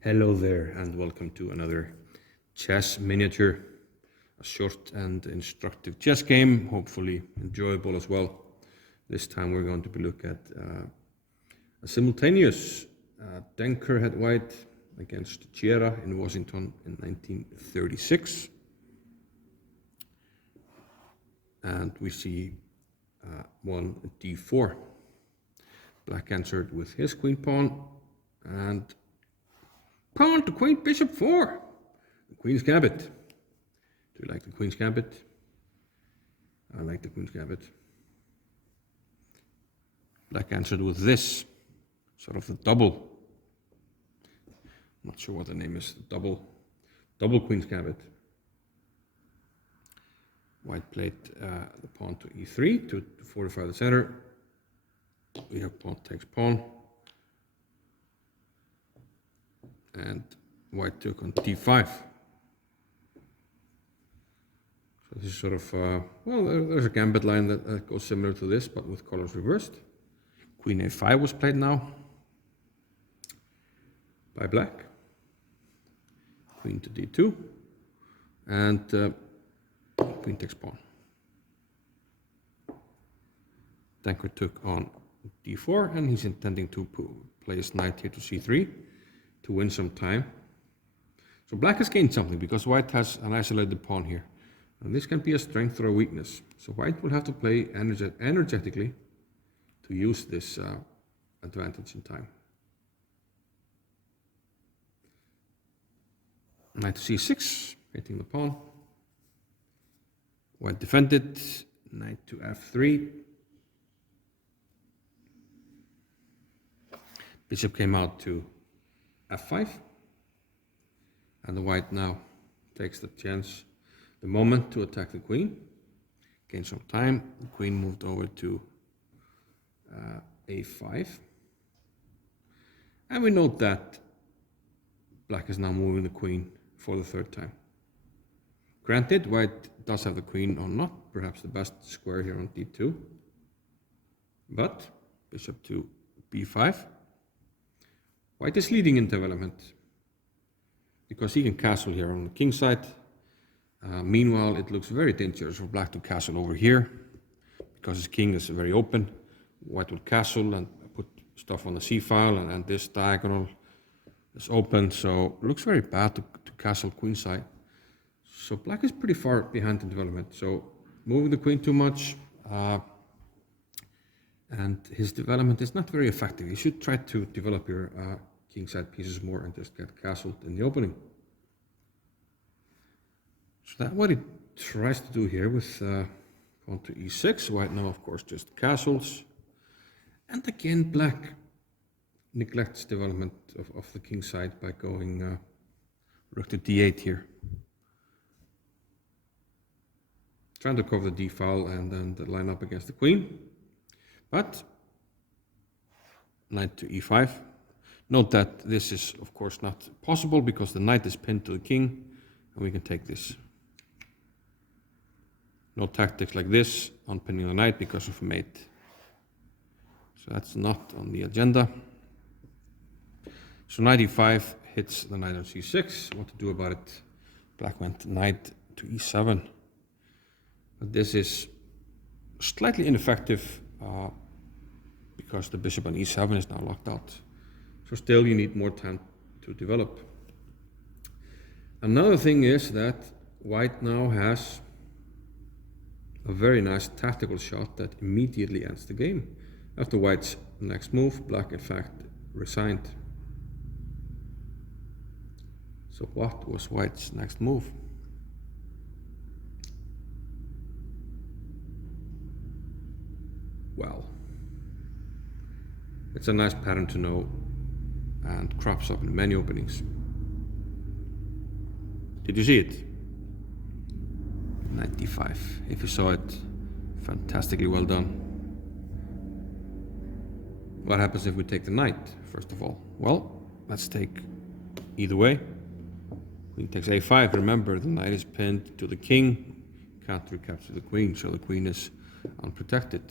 Hello there and welcome to another chess miniature, a short and instructive chess game, hopefully enjoyable as well. This time we're going to be looking at a simultaneous Denker head white against Chiera in Washington in 1936. And we see one d4. Black answered with his queen pawn and pawn to queen bishop 4. The queen's gambit. Do you like the queen's gambit? I like the queen's gambit. Black answered with this, sort of the double. Not sure what the name is. Double queen's gambit. White played the pawn to e3 to fortify the center. We have pawn takes pawn. And white took on d5. So this is sort of, well, there's a gambit line that goes similar to this, but with colors reversed. Queen a5 was played now by black. Queen to d2. And queen takes pawn. Denker took on d4, and he's intending to place knight here to c3 to win some time. So black has gained something because white has an isolated pawn here. And this can be a strength or a weakness. So white will have to play energetically to use this advantage in time. Knight to c6, hitting the pawn. White defended, knight to f3. Bishop came out to f5. And the white now takes the chance, the moment to attack the queen. Gain some time. The queen moved over to a5. And we note that black is now moving the queen for the third time. Granted, white does have the queen on not perhaps the best square here on d2. But bishop to b5. White is leading in development because he can castle here on the king side. Meanwhile, it looks very dangerous for black to castle over here because his king is very open. White will castle and put stuff on the c file, and this diagonal is open, so it looks very bad to castle queenside. So black is pretty far behind in development. So moving the queen too much, and his development is not very effective. You should try to develop your kingside pieces more and just get castled in the opening. So that's what he tries to do here with pawn to e6. White now, of course, just castles. And again, black neglects development of the king side by going rook to d8 here. Trying to cover the d file and then the line up against the queen. But knight to e5. Note that this is, of course, not possible because the knight is pinned to the king, and we can take this. No tactics like this on pinning the knight because of mate. So that's not on the agenda. So knight e5 hits the knight on c6. What to do about it? Black went knight to e7. But this is slightly ineffective because the bishop on e7 is now locked out. So still you need more time to develop. Another thing is that white now has a very nice tactical shot that immediately ends the game. After white's next move, black in fact resigned. So what was white's next move? Well, it's a nice pattern to know and crops up in many openings. Did you see it? Knight d5. If you saw it, fantastically well done. What happens if we take the knight, first of all? Well, let's take either way. Queen takes a5. Remember, the knight is pinned to the king. Can't recapture the queen, so the queen is unprotected.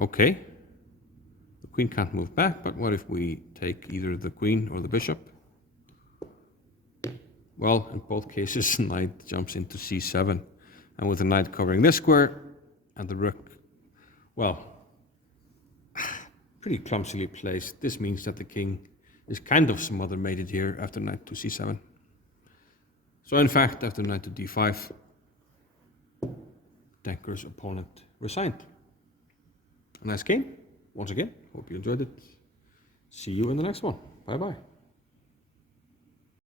Okay. The queen can't move back, but what if we take either the queen or the bishop? Well, in both cases, knight jumps into c7. And with the knight covering this square and the rook, well, pretty clumsily placed, this means that the king is kind of smother mated here after knight to c7. So in fact, after knight to d5, Denker's opponent resigned. A nice game. Once again, hope you enjoyed it. See you in the next one. Bye bye.